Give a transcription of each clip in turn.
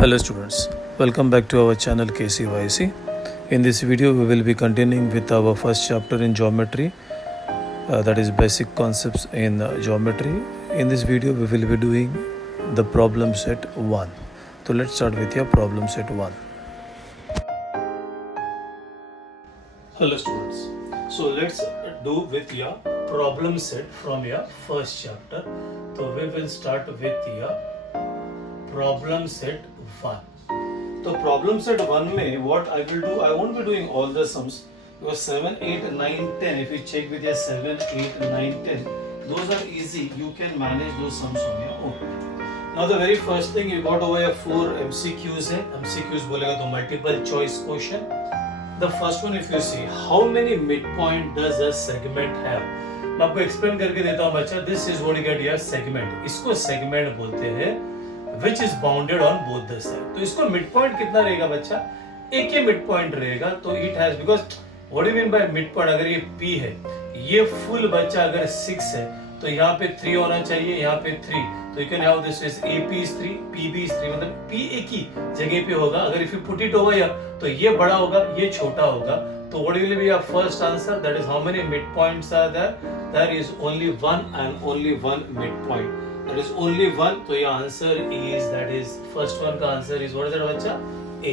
Hello students, welcome back to our channel KCYC. In this video we will be continuing with our first chapter in geometry, that is basic concepts in geometry. In this video we will be doing the problem set 1. So let's start with your problem set 1. Hello students, so let's do with your problem set from your first chapter. So we will start with your problem set 1. तो problem set 1 में what I will do, I won't be doing all the sums because 7, 8, 9, 10, if you check with your 7, 8, 9, 10, those are easy, you can manage those sums on your own. Now the very first thing you got over here 4 MCQs है, MCQs बोलेगा तो multiple choice question. The first one if you see, how many midpoint does a segment have? मैं आपको explain करके देता हूँ बच्चा, this is what you get here segment, इसको segment बोलते हैं which is bounded on both the side. तो इसको मिड पॉइंट कितना रहेगा बच्चा, एक ही मिड पॉइंट रहेगा. तो it has, because what do you mean by mid point, अगर ये P है, ये फुल बच्चा अगर 6 है तो यहाँ पे 3 होना चाहिए, यहाँ पे 3, तो you can have this is AP is 3, PB is 3, मतलब P एक ही जगह पे होगा. अगर if you put it over here तो ये बड़ा होगा, ये छोटा होगा. तो what will be your first answer, that is how many mid points are there. There is only one and only one mid point. That is only one. So your answer is, that is first one का answer is what is that बच्चा, A.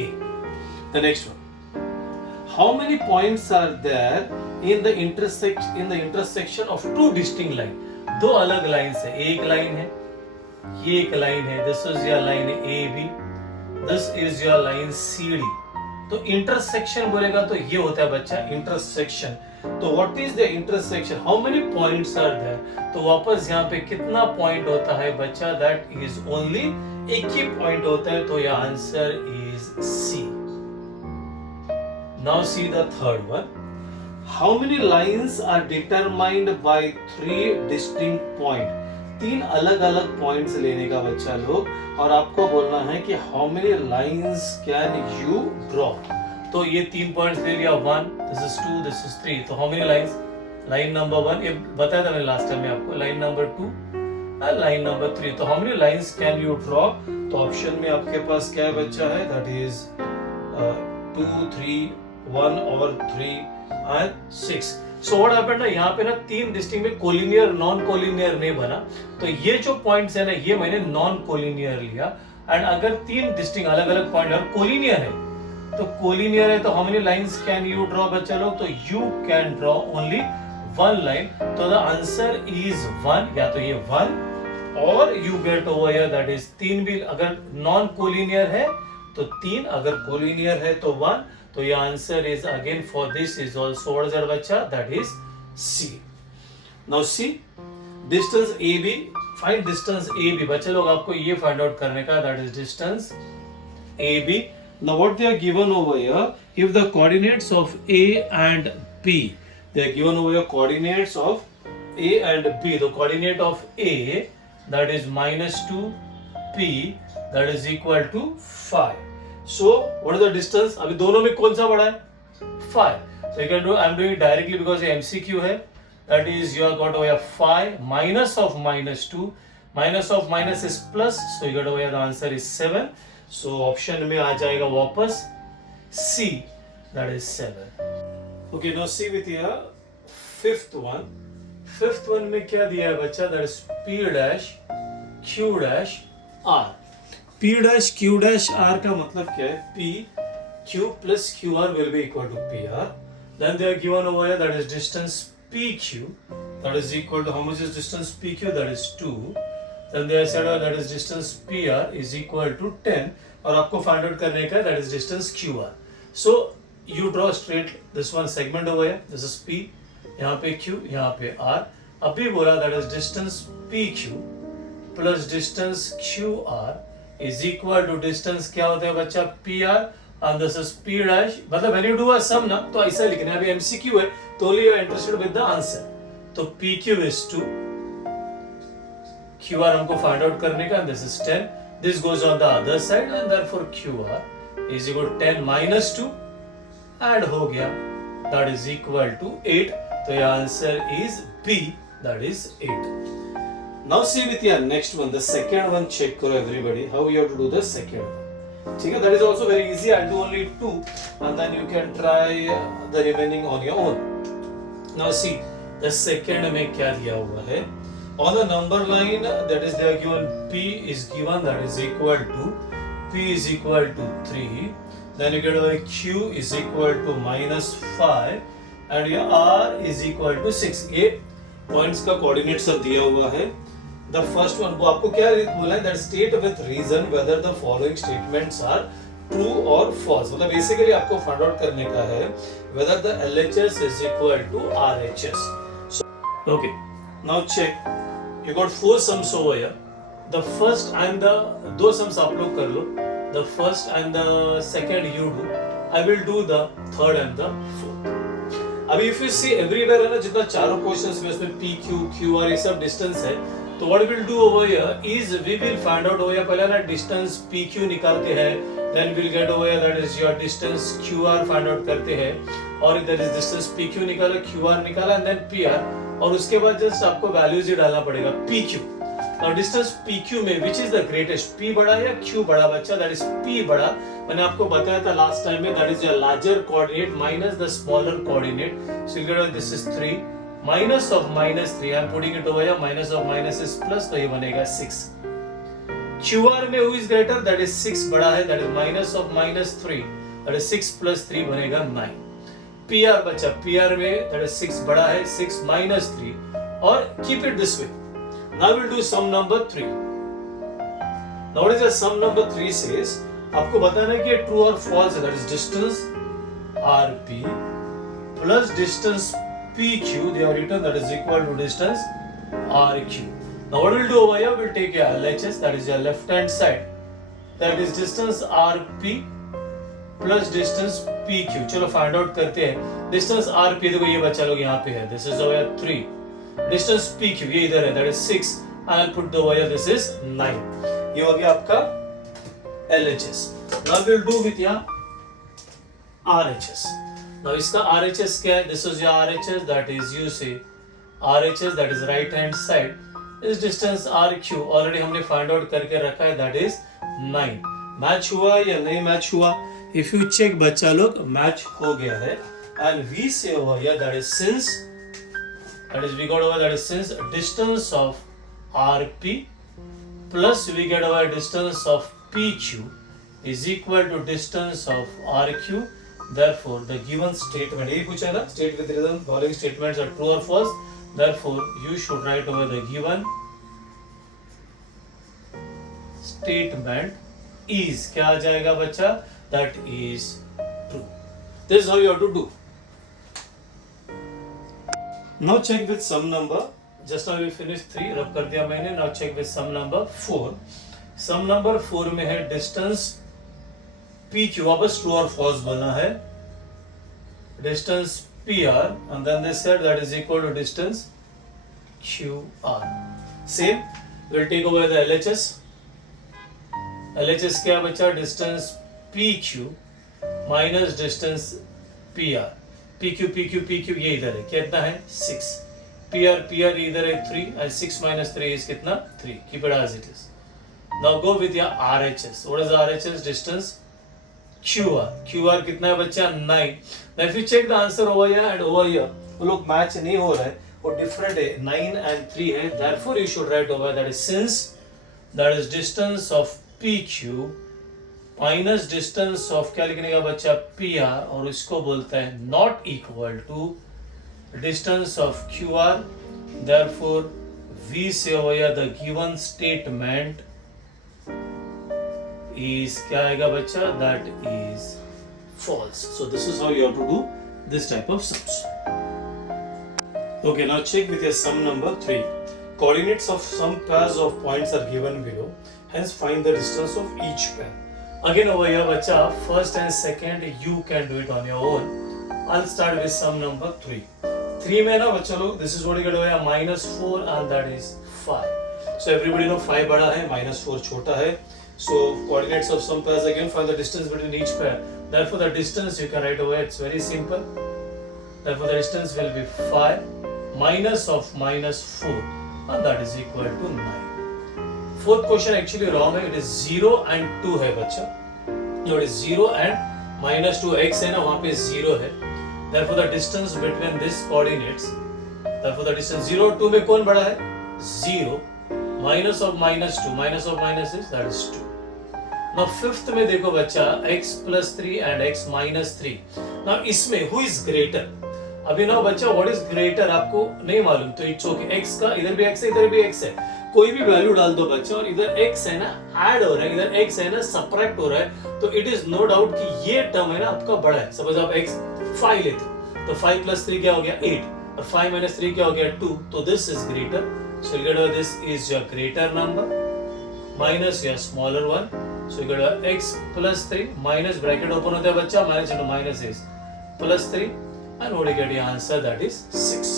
The next one, how many points are there in the intersection of two distinct line? दो अलग lines है, एक line है, ये एक line है. This is your line AB, this is your line CD. तो intersection बोलेगा तो ये होता है बच्चा intersection. तो what is the intersection? How many points are there? तो वापस यहाँ पे कितना पॉइंट होता है बच्चा, that is only एक ही पॉइंट होता है. तो your answer is C. Now see the third one. How many lines are determined by 3 distinct points? 3 अलग अलग पॉइंट्स लेने का बच्चा लोग, और आपको बोलना है कि how many lines can you draw? तो ये 3 पॉइंट्स ले लिया, 1, this is 2, this is 3. तो how many lines? Line number 1 ये बताया था मैंने लास्ट टाइम में आपको, लाइन नंबर 2 और लाइन नंबर 3. तो how many lines can you draw? तो ऑप्शन में आपके पास क्या है बच्चा है, that is 2, 3, 1 और 3 and 6. So what happened ना, यहाँ पे ना 3 डिस्टिंक्ट में कोलिनियर नॉन कोलिनियर नहीं बना. तो ये जो पॉइंट्स है ना, ये मैंने नॉन कोलिनियर लिया. एंड अगर 3 डिस्टिंक्ट अलग अलग पॉइंट और कोलिनियर है, तो कोलिनियर है तो how many lines can you draw बच्चा लोग, तो you can draw only 1 line. तो द आंसर इज 1, या तो ये 1 और you get over here that is 3 भी अगर नॉन कोलिनियर है तो 3, अगर कोलिनियर है तो 1. तो ये answer is again for this is also what is that बच्चा, that is C. Now C distance AB, find distance AB बच्चे लोग, आपको ये फाइंड आउट करने का, that is distance AB. Now what they are given over here, if the coordinates of A and B, they are given over here coordinates of A and B. The coordinate of A, that is -2, P, that is equal to 5. So what is the distance? अभी दोनों में कौन सा बड़ा है, 5. So you can do, I am doing it directly because ये MCQ है. That is you have got over here 5 minus of -2, minus of minus is plus, so you get over here the answer is 7. So option में आ जाएगा वापस C, that is 7. Okay, now see with your fifth one. Fifth one में क्या दिया है बच्चा, that is P dash Q dash R. P dash Q dash R का मतलब क्या है, P Q plus QR will be equal to PR. Then they are given over here that is distance PQ, that is equal to how much is distance PQ, that is 2. Then they are said that is distance PR is equal to 10, और आपको find out करने का that is distance QR. So you draw straight this one segment over here, this is P, यहाँ पे Q, यहाँ पे R. अभी बोला that is distance PQ plus distance QR is equal to distance क्या होता है बच्चा, PR, and this is P dash. मतलब when you do a sum ना, तो ऐसा लिखना है. अभी MCQ है तो only you are interested with the answer. तो PQ is 2, QR हमको फाइंड आउट करने का, this is 10. This goes on the other side and therefore QR is equal to 10 minus 2 add हो गया, that is equal to 8. तो your answer is B, that is 8. Now see with your next one, the second one check करो everybody, how you have to do the second one. ठीक है, that is also very easy. I'll do only 2 and then you can try the remaining on your own. Now see, the second में क्या दिया हुआ है? On the number line that is they are given p is given, that is equal to p is equal to 3. Then you get a q is equal to -5 and your r is equal to 6. ये points का coordinate सब दिया हुआ है. The first one, वो आपको क्या बोला है? That state with reason whether the following statements are true or false. मतलब basically आपको find out करने का है whether the LHS is equal to RHS. So, okay, now check. You got 4 sums over here. The first and the दो sums आप लोग कर लो. The first and the second you do. I will do the third and the fourth. अभी if you see everywhere है ना, जितना चारों questions में उसमें P Q Q R ये सब डिस्टेंस है, तो what we'll do over here is we will find out over here पहले ना डिस्टेंस PQ निकालते हैं, then we'll get over here that is your distance QR find out करते हैं, और इधर इस डिस्टेंस PQ निकाला, QR निकाला and then PR, और उसके बाद जस्ट आपको वैल्यूज ही डालना पड़ेगा PQ. Now distance PQ में which is the greatest, P बड़ा या Q बड़ा बच्चा? that is P बड़ा. मैंने आपको बताया था लास्ट टाइम में, that is your larger coordinate minus the smaller coordinate. So you get this is 3. Minus of -3, I am putting it over here. Minus of minus is plus, तो ये बनेगा 6. QR में who is greater? That is 6 बड़ा है. That is minus of -3. That is 6 plus 3 बनेगा 9. PR बच्चा, PR में that is 6 बड़ा है. 6 minus 3 और keep it this way. Now we'll do sum number 3. Now what is the sum number 3 says? आपको बताना है कि true or false है. That is distance RP plus distance PQ, they are written that is equal to distance RQ. Now what we'll do over here, we'll take your LHS, that is your left hand side, that is distance RP plus distance PQ. चलो find out करते हैं. distance RP देखो ये बच्चा लोग यहाँ पे है, this is over here 3. distance PQ ये इधर है, that is 6. I'll put over here, this is 9. ये हो गया आपका LHS. Now we'll do with your RHS. Now इसका RHS क्या है? This is your RHS, that is you say RHS, that is right hand side. This distance RQ already हमने find out करके रखा है, that is 9. मैच हुआ या नहीं मैच हुआ? If you check बच्चा लोग मैच हो गया है. And we say over here that is since, that is we got over that is since distance of RP plus we get over distance of PQ is equal to distance of RQ. Therefore, the given statement, यही पूछा है ना, state with reason following statements are true or false. Therefore, you should write over the given statement is, क्या आ जाएगा बच्चा? That is true. This is how you have to do. Now check with sum number. Just now we finished 3, रब कर दिया मैंने. Now check with sum number 4. Sum number 4 में है distance PQ, वापस true or false बोलना है. distance PR and then they said that is equal to distance QR. Same, we'll take over the LHS. LHS क्या बचा? distance PQ minus distance PR. PQ PQ PQ ये इधर है, कितना है? 6. PR PR इधर है 3 and 6 minus 3 is कितना? 3. Keep it as it is. Now go with your RHS. What is the RHS? distance QR. QR कितना है बच्चा? 9. Now if you check the answer over here and over here, वो लोग match नहीं हो रहा है, वो डिफरेंट है. 9 and 3 है. Therefore you should write over that is since that is distance of PQ minus distance of क्या लिखने का बच्चा? PR, और इसको बोलता है not equal to distance of QR. Therefore we say over here the given statement is क्या आएगा बच्चा? That is false. So this is how you have to do this type of sums. Okay, now check with your sum number 3. Coordinates of some pairs of points are given below. Hence find the distance of each pair. Again over here बच्चा, first and second you can do it on your own. I'll start with sum number 3. 3 में ना बच्चा लोग, this is what you get over here, -4 and that is 5. So everybody know 5 बड़ा है, -4 छोटा है. So coordinates of some pairs, again find the distance between each pair. Therefore the distance you can write over here, it's very simple. Therefore the distance will be 5 minus of -4 and that is equal to 9. Fourth question actually wrong है, it is 0 and 2 है बच्चा. जो 0 and -2x है ना, वहां पे 0 है. Therefore the distance between these coordinates, therefore the distance 0 और 2 में कौन बड़ा है? 0. Minus of -2, minus of -6, that is 2. Now fifth में देखो बच्चा, x plus 3 and x minus 3. Now इसमें who is greater? अभी ना बच्चा what is greater आपको नहीं मालूम, तो इट्स ओके. x का इधर भी x है, इधर भी x है, कोई भी वैल्यू डाल दो बच्चा, और इधर x है ना ऐड हो रहा है, इधर x है ना सब्ट्रैक्ट हो रहा है, तो इट इज नो डाउट कि ये टर्म है ना आपका बड़ा है. सपोज आप x 5 लेते हो, तो 5 plus 3 क्या हो गया? 8, और 5 minus 3 क्या हो गया? 2. तो this is greater. So you get this is your greater number minus your smaller one. So you get x plus 3 minus bracket open होता है बच्चा, minus into minus is plus 3, and what you get your answer, that is 6.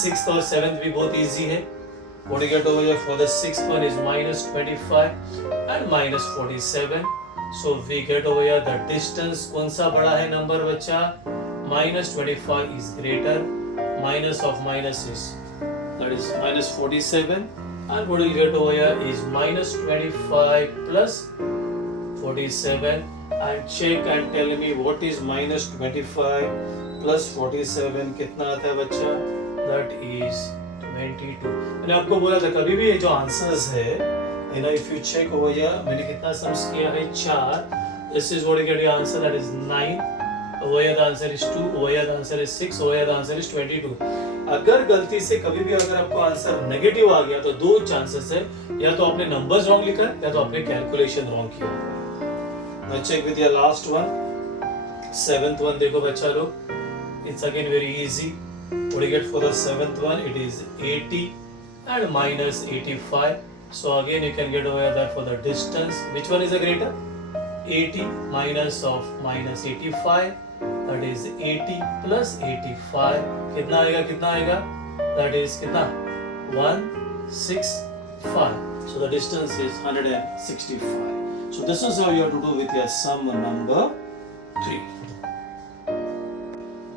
Sixth और seventh भी बहुत easy है. What you get over here for the sixth one is -25 and -47. So we get over here the distance कौन सा बड़ा है number बच्चा? -25 is greater, minus of minus is, that is -47, and what you get over here is -25 plus 47, and check and tell me what is -25 plus 47 कितना आता है बच्चा? That is 22. मैंने आपको बोला था कभी भी ये जो आंसर्स है, you know, if you check over here, मैंने कितना सम्स किया है? 4. This is what you get your answer, that is 9. Over here the answer is 2. Over here the answer is 6. Over here the answer is 22. अगर गलती से कभी भी अगर आपको आंसर नेगेटिव आ गया तो दो चांसेस है, या तो आपने नंबर्स रॉन्ग लिखा है या तो आपने कैलकुलेशन रॉन्ग किया है. Now check with your last one. Seventh one देखो बच्चा लोग, it's again very easy. What do you get for the seventh one? It is 80 and -85. So again you can get over that for the distance. Which one is the greater? 80 minus of -85. That is 80 plus 85. कितना आएगा? कितना आएगा? That is कितना? 165. So the distance is 165. So this is how you have to do with your sum number 3.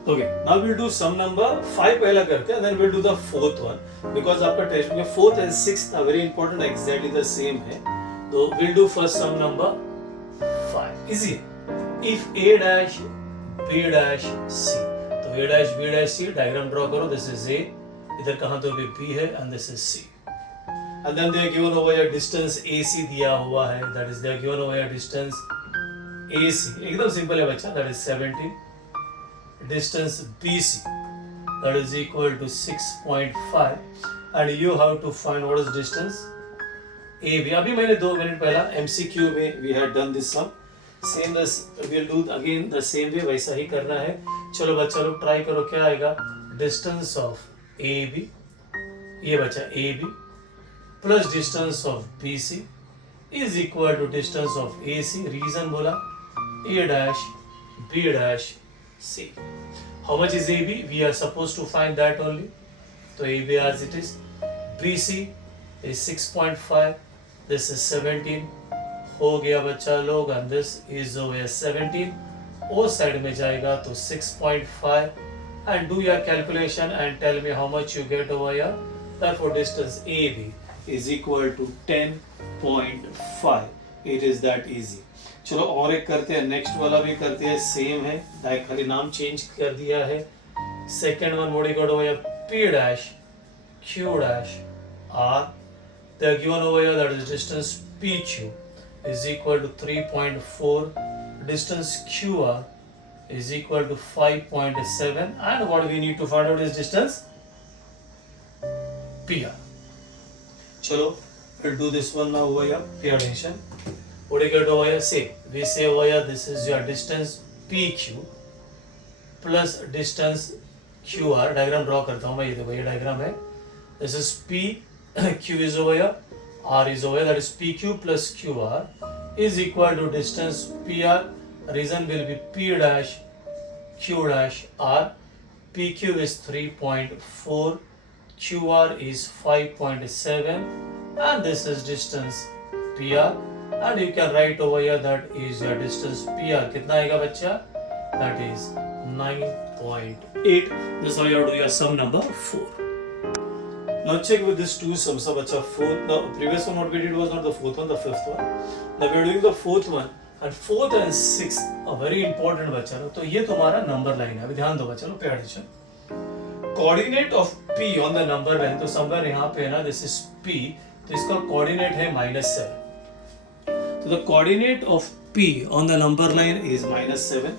Okay, now we'll do sum number 5 पहला करते हैं, and then we'll do the fourth one, because आपका test में fourth and sixth are very important, exactly the same है. So we'll do first sum number 5. Easy. If A dash B dash C, तो A dash B dash C diagram draw करो. This is A, इधर कहाँ तो भी B है, and this is C. And then they are given over here distance AC दिया हुआ है, that is they are given over here distance AC. एकदम सिंपल है बच्चा, that is 17. Distance BC, that is equal to 6.5, and you have to find what is distance AB. अभी मैंने 2 minute पहला MCQ में we had done this sum. Same this we'll do again the same way, वैसा ही करना है. चलो बच्चा लोग ट्राई करो, क्या आएगा? Distance of AB, ये बच्चा AB plus distance of BC is equal to distance of AC. Reason बोला A dash B dash C. How much is AB? We are supposed to find that only. So AB as it is. BC is 6.5. This is 17. हो गया बच्चा लोग, and this is over 17. O side में जाएगा तो 6.5. And do your calculation and tell me how much you get over here. Therefore distance AB is equal to 10.5. It is that easy. चलो और एक करते हैं, नेक्स्ट वाला भी करते हैं, सेम है, खाली नाम चेंज कर दिया है. Second one what you got over here? P dash Q dash R. They are given over here that is distance PQ is equal to 3.4. Distance QR is equal to 5.7, and what we need to find out is distance PR. चलो we'll do this one now over here. Pay attention. What do you get over here? Say, we say over here this is your distance PQ plus distance QR. Diagram draw करता हूँ मैं, ये देखो ये diagram है. This is P, Q is over here, R is over here, that is PQ plus QR is equal to distance PR. Reason will be P dash Q dash R. PQ is 3.4, QR is 5.7, and this is distance PR. And you can write over here that is your distance PR. कितना आएगा बच्चा? That is 9.8. This is how you have to do your sum number 4. Now check with this two sums of बच्चा. Fourth, the previous one what we did was not the fourth one, the fifth one. Now we are doing the fourth one. and fourth and sixth a very important बच्चा लोग, तो ये तुम्हारा number line है। अभी ध्यान दो बच्चा लोग, पे addition coordinate of p on the number line, तो समवेयर यहाँ पे है ना, दिस इज p, तो इसका कोऑर्डिनेट है -7, तो the coordinate of p on the number line is -7.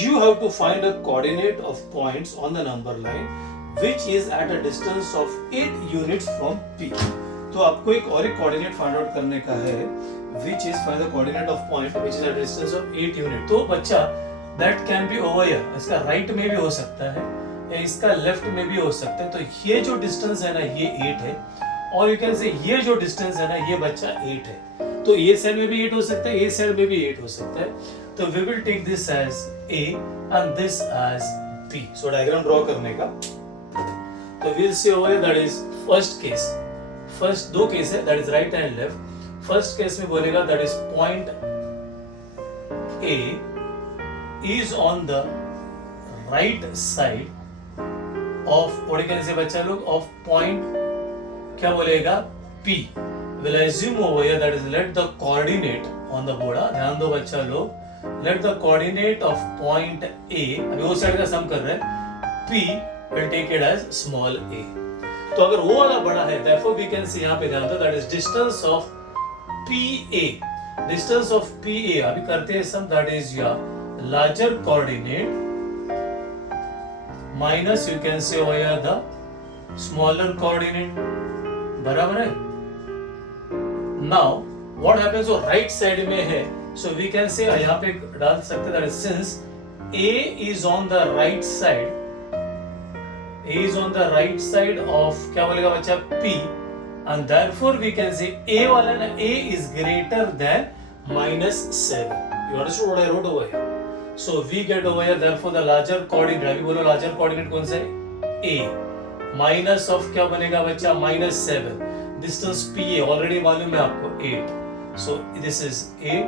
You have to find a coordinate of points on the number line which is at a distance of 8 units from p. तो आपको एक और एक coordinate find out करने का है, which is find the coordinate of point which is at a distance of 8 unit. तो बच्चा that can be over here, इसका राइट में भी हो सकता है या इसका लेफ्ट में भी हो सकता है। तो ये जो डिस्टेंस है ना ये 8 है, और यू कैन से ये जो डिस्टेंस है ना ये बच्चा 8 है। तो ये साइड में भी 8 हो सकता है, ये साइड में भी 8 हो सकता है। तो we will take this as A and this as B. So diagram draw करने का, तो we'll see over here that is first case. First दो केस है, that is right and left. First case में बोलेगा that is point A is on the right side of what you can say बच्चा लोग of point क्या बोलेगा P. Will assume over here that is let the coordinate on the board. ध्यान दो बच्चा लोग, let the coordinate of point A, अभी वो साइड का सम कर रहे हैं, P will take it as small a. तो अगर वो वाला बड़ा है, therefore we can see यहाँ पे ध्यान दो that is distance of PA. Distance of PA अभी करते हैं सम, that is your larger coordinate minus you can say over here the smaller coordinate. बराबर है? Now what happens वो right side में है, so we can say यहाँ पे डाल सकते हैं that is since A is on the right side, A is on the right side of क्या बोलेगा बच्चा P, and therefore we can say A वाला ना A is greater than -7. You understood what I wrote over here? So we get over here therefore the larger coordinate, अभी बोलो larger coordinate कौन सा है? A minus of क्या बनेगा बच्चा -7. Distance PA already मालूम है आपको 8. So this is 8.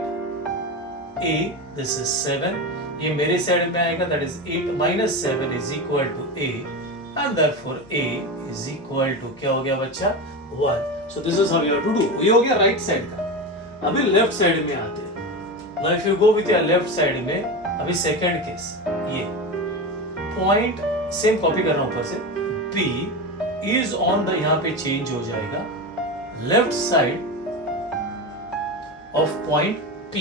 A, this is 7. ये मेरे साइड में आएगा, that is 8 minus 7 is equal to A, and therefore A is equal to क्या हो गया बच्चा 1. So this is how you have to do. ये हो गया राइट साइड का। अभी लेफ्ट साइड में आते हैं। Now if you go with your left side में, अभी सेकंड केस, ये पॉइंट सेम कॉपी कर रहा हूं ऊपर से, P is on the, यहाँ पे चेंज हो जाएगा left side of point P.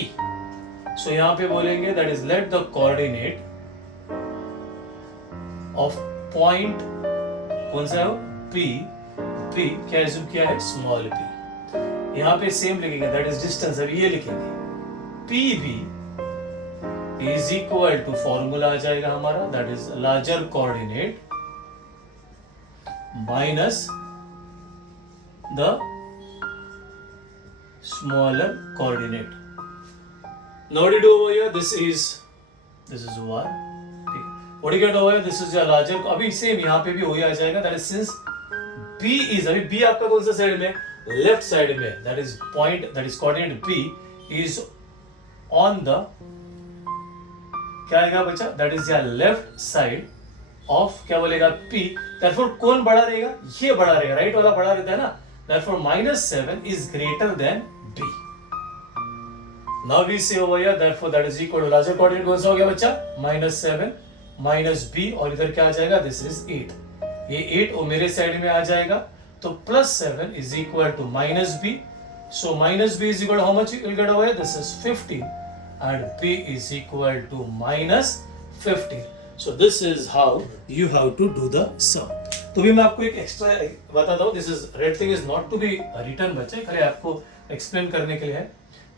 So यहाँ पे बोलेंगे that is let the coordinate of point कौन सा है P, P क्या एज्यूम किया है small p. यहाँ पे सेम लिखेंगे that is distance, अभी ये लिखेंगे PB is equal to formula आ जाएगा हमारा that is larger coordinate minus the smaller coordinate. Now what do you do over here? This is y. What do you get over here? This is your larger. अभी same यहाँ पे भी वही आ जाएगा. That is since B is, अभी B आपका कौन सा साइड में? Left side में. That is point, that is coordinate P is on the क्या आएगा बच्चा? That is your left side of क्या बोलेगा P. Therefore कौन बड़ा रहेगा? ये बड़ा रहेगा. राइट वाला बड़ा रहता है ना. Therefore -7 is greater than B. Now we see over here therefore that is equal to larger coordinate कौन सा हो गया बच्चा -7 minus B, और इधर क्या आ जाएगा this is 8. ये 8 और मेरे साइड में आ जाएगा तो +7 is equal to -B. So -B is equal to how much you will get over here? This is 15 and B is equal to -15. So this is how you have to do the sum. तो भी मैं आपको एक extra बताता हूँ. This is red thing is not to be written बच्चे, खाली आपको एक्सप्लेन करने के लिए है.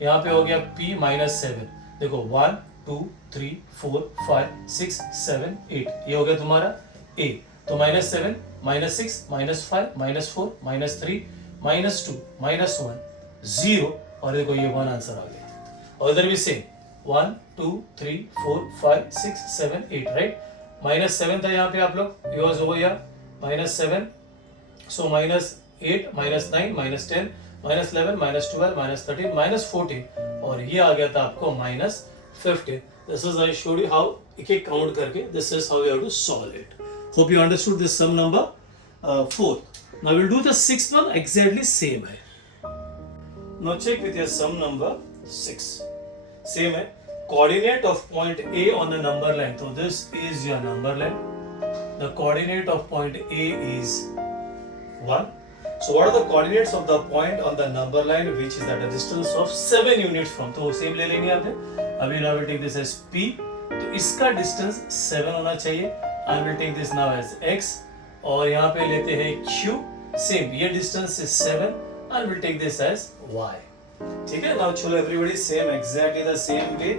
यहाँ पे हो गया P -7. देखो 1 2 3 4 5 6 7 8 ये हो गया तुम्हारा A. तो -7 -6 -5 -4 -3 -2 -1 0, और देखो ये 1 आंसर आ गया. और इधर भी सेम 1 2 3 4 5 6 7 8 राइट. -7 था यहाँ पे आप लोग, योर्स ओवर हियर -7. So -8 -9 -10 -11 -12 -13 -14, और ये आ गया था आपको -15. This is I showed you how एक एक काउंट करके this is how you have to solve it. Hope you understood this sum number 4. Now we'll do the sixth one, exactly same है. Now check with your sum number 6. Same है. Coordinate of point A on the number line. So this is your number line. The coordinate of point A is 1. So what are the coordinates of the point on the number line which is at a distance of 7 units from? तो same ले लेंगे आपने. अभी now we'll take this as P. तो इसका distance 7 होना चाहिए. I will take this now as X. और यहाँ पे लेते हैं Q. Same. ये distance is 7. I will take this as Y. ठीक है. Now चलो everybody same exactly the same way.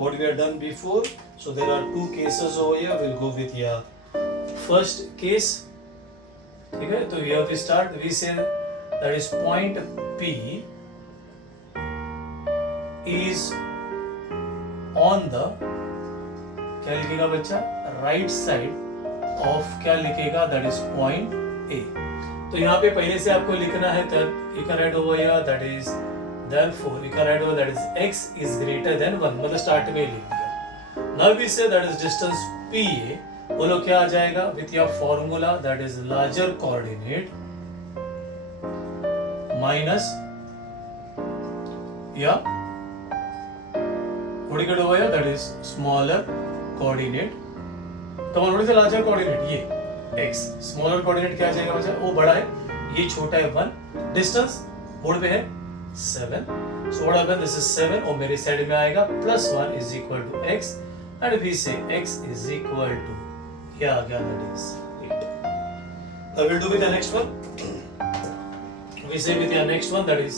What we have done before. So there are two cases over here. We'll go with your first case. ठीक है. तो here we start. We say that is point P is on the क्या लिखेगा बच्चा? Right side of क्या लिखेगा? That is point A. तो यहाँ पे पहले से आपको लिखना है तब you can write over here that is therefore we can write over that is x is greater than 1. मतलब स्टार्ट में लिख दिया. Now we say that is distance PA. बोलो क्या आ जाएगा? With your formula that is larger coordinate minus yeah what do you get over here? That is smaller coordinate. तो what is the larger coordinate? ये x. Smaller coordinate क्या आ जाएगा बच्चा? वो बड़ा है, ये छोटा है 1. Distance बोर्ड पे है 7. So what happens? This is 7 और मेरे साइड में आएगा plus 1 is equal to x and we say x is equal to क्या आ गया? That is 8. Now we'll do with the next one. We say with the next one that is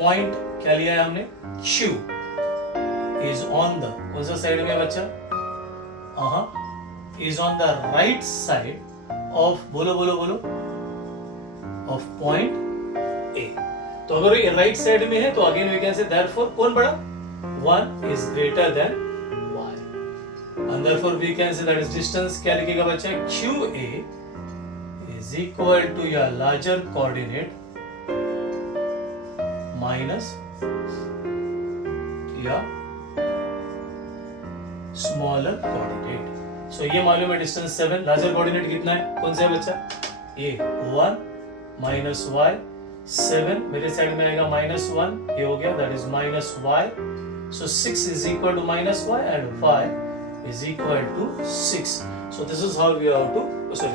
point क्या लिया है हमने? Q is on the कौन सा side में बच्चा? is on the right side of बोलो बोलो बोलो of point A. तो अगर ये राइट साइड में है तो again we can say therefore कौन बड़ा? 1 is greater than y. And therefore we can say that is distance क्या लिखेगा बच्चा? QA is equal to your larger coordinate minus your smaller coordinate. So ये मालूम है distance 7. larger coordinate कितना है? कौन सा है बच्चा? ये 1 minus y 7 मेरे साइड में आएगा -1. ये हो गया that is minus y. So 6 is equal to minus y and y is equal to 6. So this is how we have to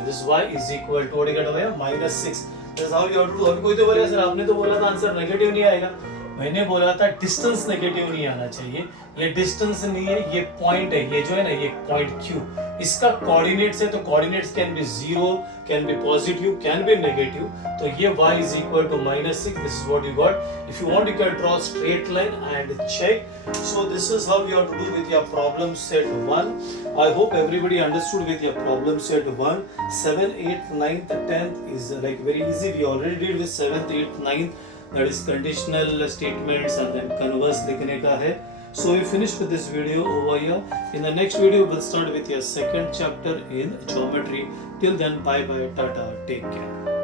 this y is equal to what you get over here -6. This is how you have to do. अभी कोई तो बोलेगा sir आपने तो बोला था answer negative नहीं आएगा. मैंने बोला था डिस्टेंस नेगेटिव नहीं आना चाहिए. ये डिस्टेंस नहीं है, ये पॉइंट है. ये जो है ना ये पॉइंट Q इसका कोऑर्डिनेट्स है तो coordinates can be 0, can be positive, can be negative. तो ये y is equal to -6. This is what you got. If you want you can draw a straight line and check. So this is how you have to do with your problem set 1. I hope everybody understood with your problem set 1. 7th, 8th, 9th, 10th is like very easy. We already did with 7th, 8th, 9th. That is conditional statements and then converse लिखने का है. So we finished with this video over here. In the next video we'll start with your second chapter in geometry. Till then, bye bye, tata, take care.